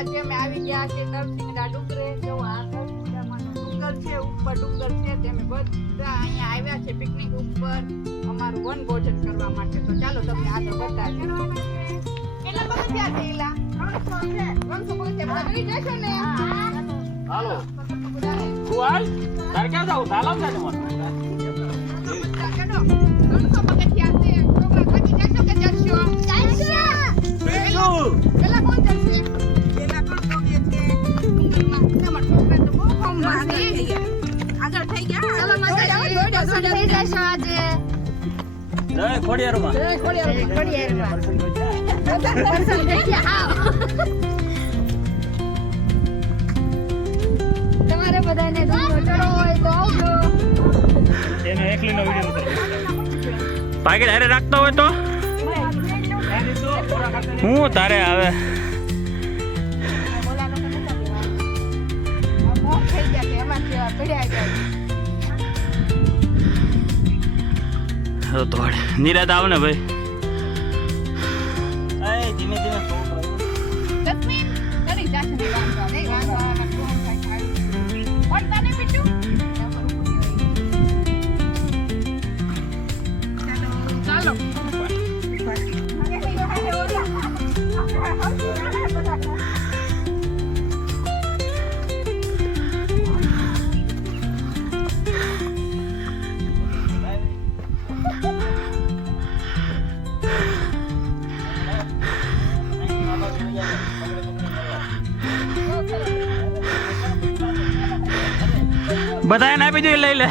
આજે અમે આવી ગયા છે તરસિંગડા ડુંગરે. જો આ તરસિંગડામાં ડુંગર છે, ઉપર ડુંગર છે. અમે બધા અહીંયા આવ્યા છે પિકનિક ઉપર અમારું વનભોજન કરવા માટે. તો ચાલો તમને આગળ બતાવીએ. કેટલા પગથિયા છે ઈલા? 300 છે. 300 પગથિયા ચડી જશો ને? હાલો તું હાલ તાર ક્યાં જાવ સાલામ છે તમારે 300 પગથિયા છે. છોકરા થાકી જશો કે ચડશો? પેલા કોણ ચડશે? પેલા કોણ પોગે છે ડુંગરમાં? તમારા છોકરા તો બહુ ફોર્મમાં છે. આગળ થઈ ગયા. ચાલો માતાજી દોડ્યો થઈ જશો આજે. જય ખોડિયારમાં. જય ખોડિયારમાં. પર્સન થઈ ગયા. હા તમારે બધાને ડુંગર ચડવો હોય તો આવજો. એનો એકલીનો વિડિયો ઉતાર પાકેટ હારે રાખતો હોય તો હું તારે આવે બોલાનો તો નતા દેવા. મોક થઈ ગયા કે એમાં કેવા પડ્યા ગયા. તો નિરાત આવ ને ભાઈ. એ ધીમે ધીમે લક્ષ્મી કરી જાશે ને વાંધો નહીં. વાંધો આના કોણ થાય થાય. પણ તને પીટું ચાલો બધા એને આપી દો લઈ લે.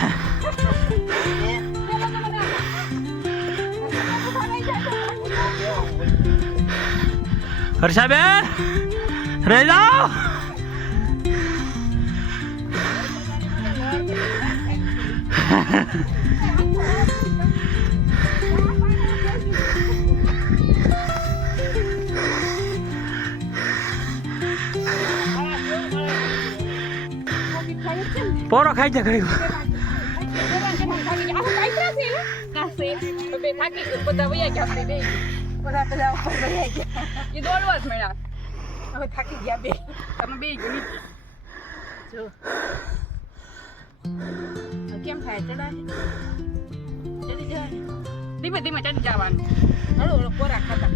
હર્ષાબેન રહી જાઓ. પોરો ખાઈ જા ઘડી થાકી ગયા બે. તમે બે ગણી જો કેમ થાય ચડાય ચડી જાય ધીમે ધીમે ચડી જવાનું. હળો હળો કોરા ખાતા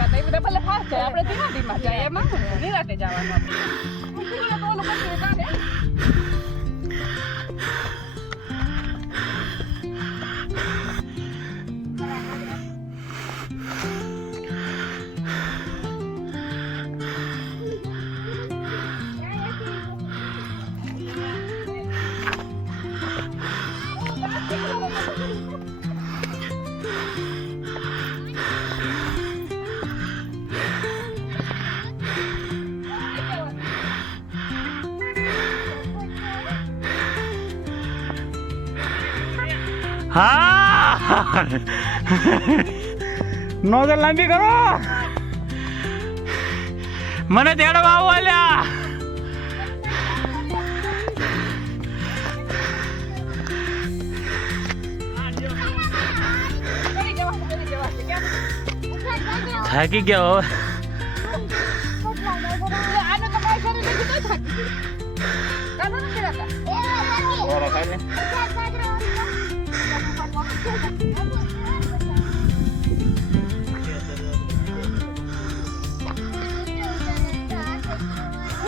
ખાતા એ બધા ભલે ફાસ્ટ છે. આપણે ધીમા ધીમા જાય એમાં નિરાતે જવાનું. આપણે તો ઓલું પછી કાઢે. હા નોઝલ લાંબી કરો મને તેડવા આવો અલ્યા. થાકી ગયો હવે. આનો તો કઈ શરીર નથી તો થાકી કાનો નથી રહેતા. પોરો ખાઈ લે.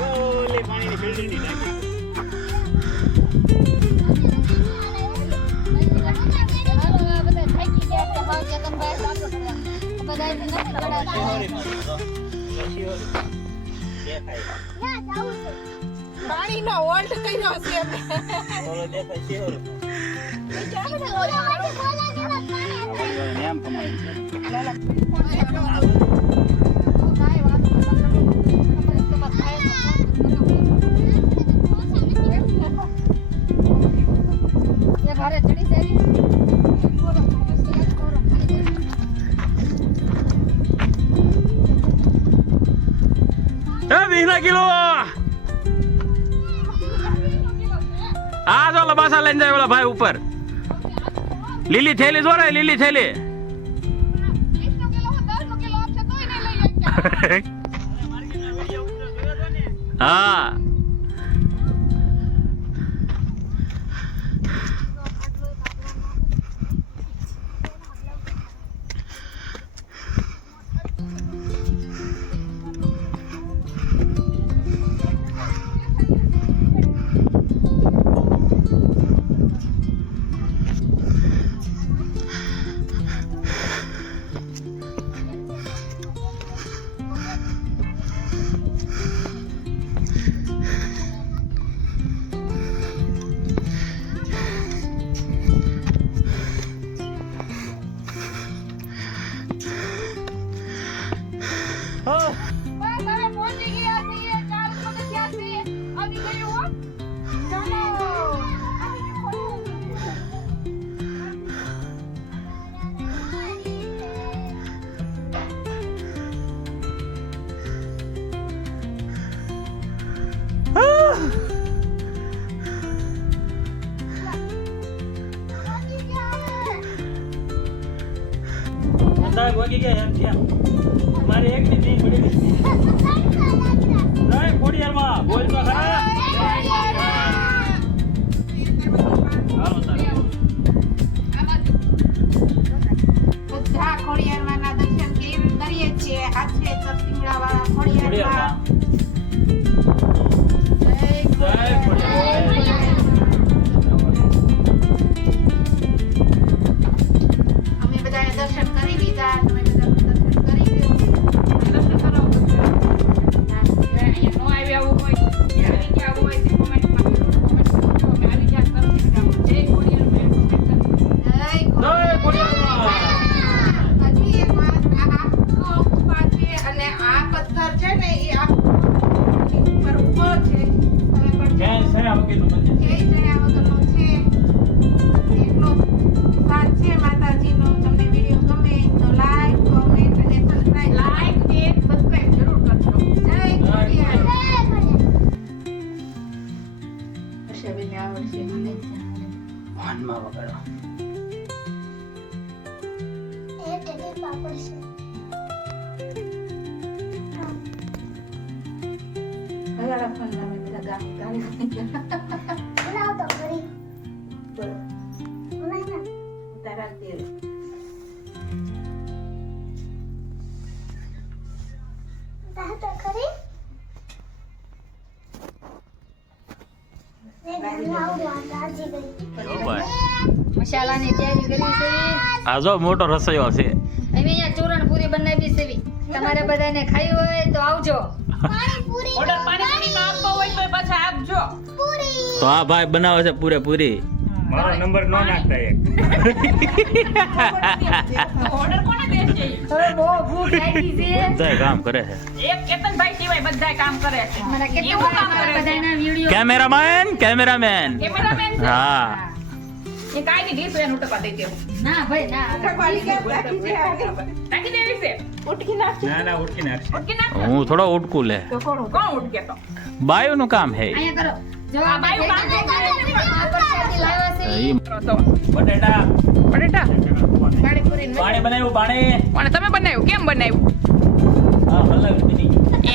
ઓલે પાણીની ફિલ્ટરની ટાંકી. પાણી નો વોલ્ટ કર્યો છે ઓલો દેખાય છે ઓલો. એમ કમાઈ છે. ઘરે ચડી જાય. એ 20 કિલો આ જો લબાસા લઈને જાય ઓલા ભાઈ ઉપર. લીલી થેલી જો રે લીલી થેલી. 20 કિલો 10 કિલો આપશે તોય નહીં લઈ જાય. હા બસ હવે પહોંચી ગયા છીએ 4 પગથિયાથી આવી ગયું હો ચાલો સાહેબ વાગી ગયા એમ ત્યાં મારે એક ની નહીં પડી ગઈ જય ખોડિયારમાં બોલ તો ખરા હાલો સાહેબ બધા ખોડિયારમાંના દર્શન કરીએ છીએ આ છે તરસિંગડાવાળા ખોડિયારમાં જય ખોડિયાર અમે બધાએ દર્શન કરી લીધા તમે બધા દર્શન કરી લ્યો દર્શન કરો અહીંયા નો આવ્યા હોય આવી ગયા હોય તે કોમેન્ટમાં અમે આવી ગયા તરસિંગડામાં જય ખોડિયારમાં જય ખોડિયારમાં હજી એક વાત આ આખો ગુફા છે અને આ પથ્થર છે ને એ આખો ઉપર ઉભો છે તમે પણ જય સયા વગેરેનું મંદિર જય જણ્યા વગરનો છે એટલો સાથ છે માતાજીનો તમને વિડીયો ગમે તો લાઈક કોમેન્ટ અને સબસ્ક્રાઇબ લાઈક અને સબસ્ક્રાઇબ જરૂર કરજો જય ખોડિયાર હર્ષાબેનને આવડશે મને વાનમાં વગાડો હજારા ફોન નામે બધા ગાડી બોલો તારા તેલ મસાલાની તૈયારી કરી છે આ જો મોટો રસોઈયો છે અમે અહીંયા ચૂરણપૂરી બનાવી છે તમારે બધાને ખાવી હોય તો આવજો ઓર્ડર પાણીપુરી નો આપવો હોય તો પાછા આપજો તો આ ભાઈ બનાવે છે પૂરેપૂરી મારો નંબર નો નાખતા એક ઓર્ડર કોને દેશે હવે બહુ ભૂખ લાગી છે બધાય કામ કરે છે એક કેતનભાઈ સિવાય બધાય કામ કરે છે મારા એવું કેટલા કામ કરે છે બધાના વિડિયો કેમેરામેન કેમેરામેન છે હા એ કાઈ ની દીસ એનું ટકા દઈ દેવું ના ભાઈ ના નાખી દેવી છે ઉટકી નાખી ના ના ઉઠી નાખશે ઉટકી નાખ હું થોડો ઉટકું લે તો કોણ ઉટકે તો બાયુનું કામ હે અહીંયા કરો જો આ બાયું કામ કરે છે. આ પ્રસાદી લાવ્યા છે ઈ તો બટેટા બટેટા પાણીપુરી પાણી બનાવ્યું પાણી પણ તમે બનાવ્યું કેમ બનાવ્યું હા હલાવી દીધી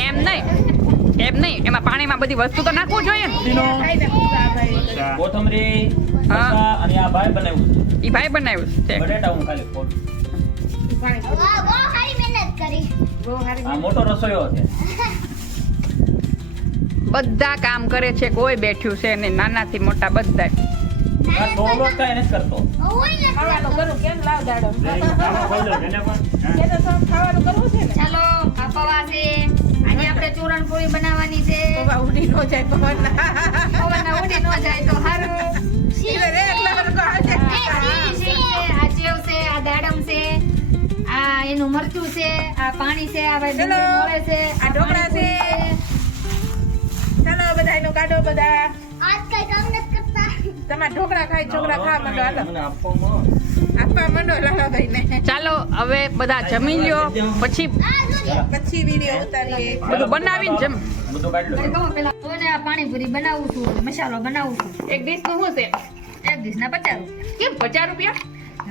એમ નહીં એમાં પાણીમાં બધી વસ્તુ તો નાખવું જોઈએ ને કોથમરી હા. મરચાં અને આ ભાઈ બનાવ્યું ઈ ભાઈ બનાવ્યું છે છે બટેટા હું ખાલી ફોડું આ મોટો રસોઈયો છે બધા કામ કરે છે કોઈ બેઠ્યું છે ને નાનાથી મોટા બધા આ ડોલો કાંઈ નથી કરતો આમાં ખોલજો એને પણ ચાલો આ પૌવા છે આજે આપણે ચૂરણપૂરી બનાવવાની છે ઉડી નો જાય પૌવાના ઉડી ન જાય તો સારું આ સેવ છે આ દાડમ છે આ એનું મરચું છે આ પાણી છે આ ભાઈ ડુંગળી મોળે છે આ ઢોકળા છે ચાલો બધા એનું કાઢો બધા आज कई काम न करता તમારા ઢોકળા ખાય છોકરા ખા મંડો હાલો મને આપવામાં આપવા મંડો લાલાભાઈ ને ચાલો હવે બધા જમી લ્યો પછી વિડિયો ઉતારીએ બધું બનાવીને જમ બધું કાઢી અરે લો કહો પેલા ઓને આ પાણીપુરી બનાવું છું મસાલો બનાવું છું એક ડીશ નું શું છે એક ડીશના 50 રૂપિયા કેમ 50 રૂપિયા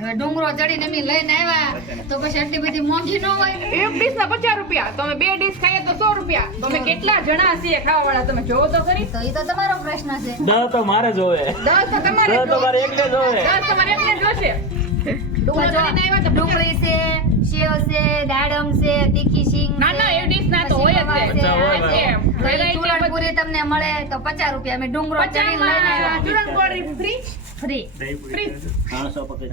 હવે ડુંગરો ચડીને અમે લઈને આવ્યા તો પછી આટલી બધી મોંઘી ન હોય. એક ડીશ ના 50 રૂપિયા, તમે 2 ડીશ ખાઈએ તો 100 રૂપિયા. તમે કેટલા જણા છીએ ખાવા વાળા, તમે જોવો તો ખરી. તો એ તો તમારો પ્રશ્ન છે. દસ તો મારે જોવે. 10 તો તમારે દસ તો મારે એકને જોવે. 10 તમારે એકને જોશે. ડુંગર ચડીને આવ્યા તો ડુંગળી છે, સેવ છે, દાડમ છે, તીખી સિંગ ના ના એ ડીશ ના તો હોય જ છે. પચાસ હોય ભાઈ. Variety પૂરી તમને મળે તો 50 રૂપિયા. અમે ડુંગરો ચડીને લઈને આવ્યા. ચૂરણપોળી ફ્રી. ફ્રી. ફ્રી. 300 પકડ.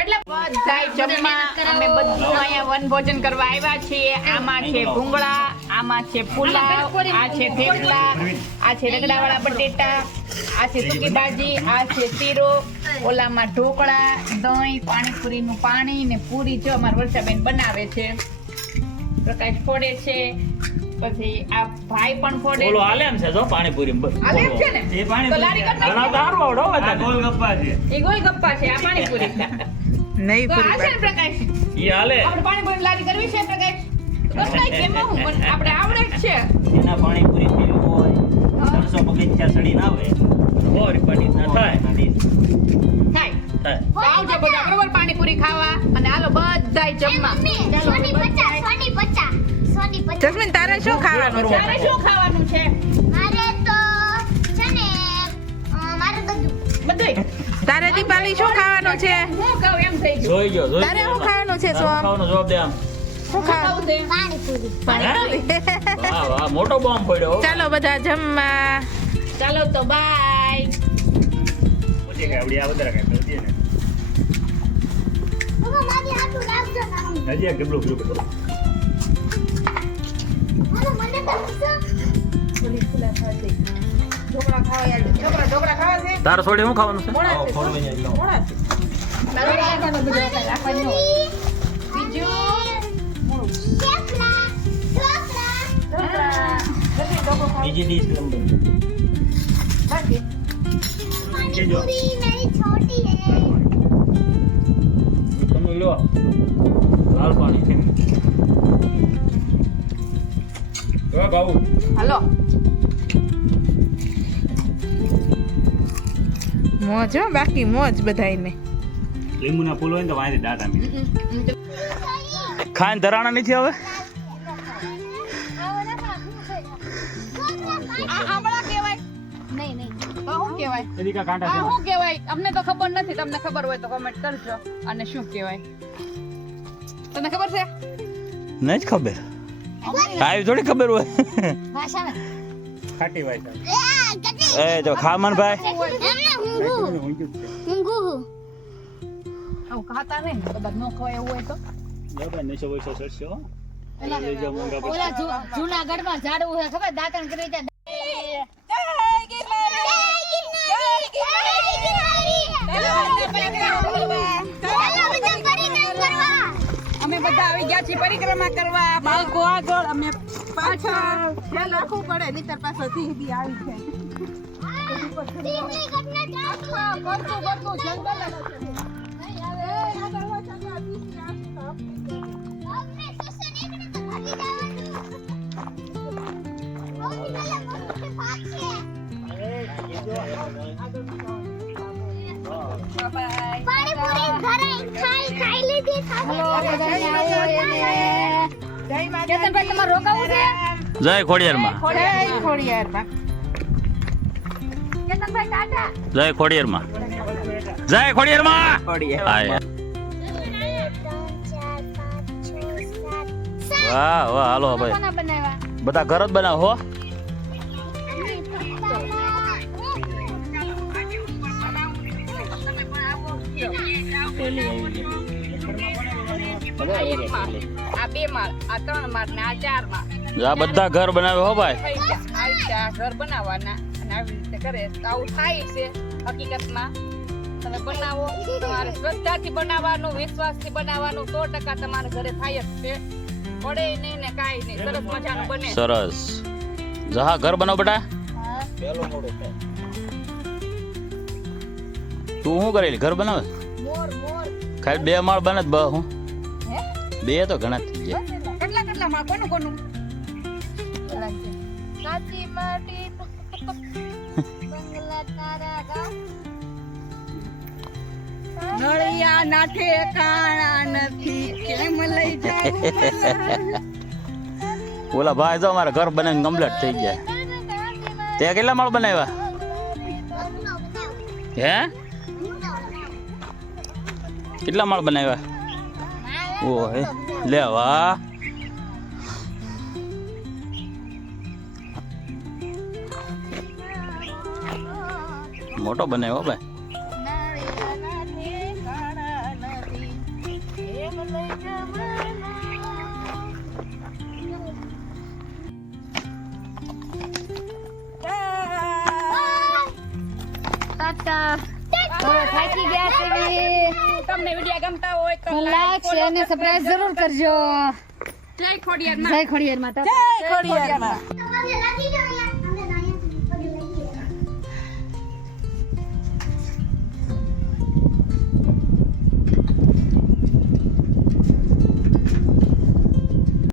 એટલે બધાય જમવા અમે બધું અહીંયા વનભોજન કરવા આવ્યા છીએ. આમાં છે ભૂંગળા, આમાં છે પુલાવ, આ છે થેપલા, આ છે રગડાવાળા બટેટા, આ છે સૂકી ભાજી, આ છે શીરો, ઓલામાં ઢોકળા, દહીં, પાણીપુરીનું પાણી ને પૂરી જો અમારા વર્ષાબેન બનાવે છે. પ્રકાશ ફોડે છે, પછી આ ભાઈ પણ ફોડે ઓલો છે. આલેમ છે જો પાણીપુરી બસ. હાલે એમ છે ને? એ પાણી તો લારી કરી નાખો. ઘણા દારૂ આવડો હોય આ તને. ગોલગપ્પા છે. એ ગોલગપ્પા છે, આ પાણીપુરી છે. નહીં તો આ છે ને પ્રકાશ, ઈ હાલે. આપણે પાણીપુરી લારી કરવી છે પ્રકાશ? તો કરાય છે, એમાં હું? પણ આપણે આવડે જ છે. એના પાણીપુરી પીવું હોય 300 પગથિયા ચડીને આવે 100 રૂપિયાની ના થાય. થાય. થાય. તો આવજો બધા બરોબર પાણીપુરી ખાવા અને હાલો બધાય જમવા. મમ્મી, ચાલો, સોની 50, સોની 50, સોની 50. જસ્મીન તારે શું ખાવાનું છે? તારે શું ખાવાનું છે? મારે તો છે ને મારે બધું બધુંય. તારે દીપાલી શું ખાવાનું છે? હું કહું એમ થઈ ગયું. જોઈ ગયો જોઈ તારે ગયો. શું ખાવાનું છે, તારે સોમ? ખાવાનું જવાબ દે આમ. શું ખાવાનું? કહું છે. પાણીપુરી. વાહ વાહ મોટો બોમ્બ પડ્યો. ચાલો બધા જમવા. ચાલો તો બાય. પછી કે આવડી આ વધારે કાંઈ કરતી ને. મમ્મા, મારી હાથું લાવજો ને આમ. હજી એક ડબલું પીલું બધું. હાલો, મને તો આપજો. ઢોકળા ખાવા છે? તારે છોડી શું ખાવાનું છે? મોળા છે. મોળા છે. રાખવાનું બધું કાંઈ રાખવાનું ન હોય. બીજું થેપલા, ઢોકળા. ઢોકળા. બધુંય ઢોકળું ખાવું. બીજી ડીશ નંબર. બાકી पानीपुरी मेरी छोटी है. તમે લો લાલ પાણી. જો બાબુ હાલો. મોજ હો, બાકી મોજ બધાયને. લીંબુના ફૂલ હોય ને તો વાંચી દાંત આપી. ખાઈને ધરાણા નથી હવે. આ આમળા કહેવાય? नहीं नहीं. તો શું કહેવાય? એની કા કાંટા આ છે. શું કહેવાય? અમને તો ખબર નથી. તમને ખબર હોય તો કમેન્ટ કરજો. અને શું કહેવાય? તમને ખબર છે? નહીં જ ખબર. આવી થોડી ખબર હોય. भाषा में. ખાટી વાય છે. कटी. એ તો ખામનભાઈ हमने हुंगू. हुंगू. આવું ખાતા નહીં ને કદાચ ન ખવાય એવું હોય તો. નશો વૈસો ચડશે હો. ઓલા જૂનાગઢમાં ઝાડવું છે ખબર દાંતણ કરી છે. અમે બધા આવી ગયા છીએ પરિક્રમા કરવા. બાળકો આગળ, અમે પાછળ. ધ્યાન રાખવું પડે, નહીંતર પાછો ધીબી આવી જાય. પાણીપુરી ઘરે ખાઈ લીધી. કેતનભાઈ તમારે રોકાવું છે? જય ખોડિયારમાં. જય ખોડિયારમાં. કેતનભાઈ ટાટા. જય ખોડિયારમાં. જય ખોડિયારમાં. હા વાહ વાહ હાલો ભાઈ કોના બનાવ્યા? બધા ઘર જ બનાવો હો. આ 2 માળ, આ 3 માળ ને આ 4 માળ. આ બધા ઘર બનાવે હો ભાઈ. થઈ ગયા. આવી રીતે આ ઘર બનાવવાના અને આવી રીતે કરે. તો આવું થાય છે હકીકતમાં. તમે બનાવો, તમારે શ્રદ્ધાથી બનાવવાનું, વિશ્વાસથી બનાવવાનું, 100% તમારા ઘરે થાય જ છે. પડે નહીં ને કાંઈ નહીં, સરસ મજાનું બને. સરસ જહા ઘર બનાવ બેટા. તું શું કરેલી ઘર બનાવે? ખાલી 2 માળ બને જ હું હે? 2 તો ઘણા થઈ ગયા. કેટલા માળ? કોનું કોનું? કાચી માટી બંગલા તારા ગામ. નળિયા નાઠે કાણા નથી કેમ લઈ જાઉં ઓલા ભાઈ તો અમારા ઘર બનાવીને કમ્પ્લીટ થઈ ગયા. તે કેટલા માળ બનાવ્યા હે? કેટલા માળ બનાવ્યા? ઓહે લે વાહ. મોટો બનાવ્યો ભાઈ. ટાટા. હવે થાકી ગયા છે તમને વિડિયો ગમતા હોય તો લાઈક શેર અને સબસ્ક્રાઇબ જરૂર કરજો. જય ખોડિયાર જય ખોડિયારમાં. જય ખોડિયારમાં. તમારે લાગી ગયો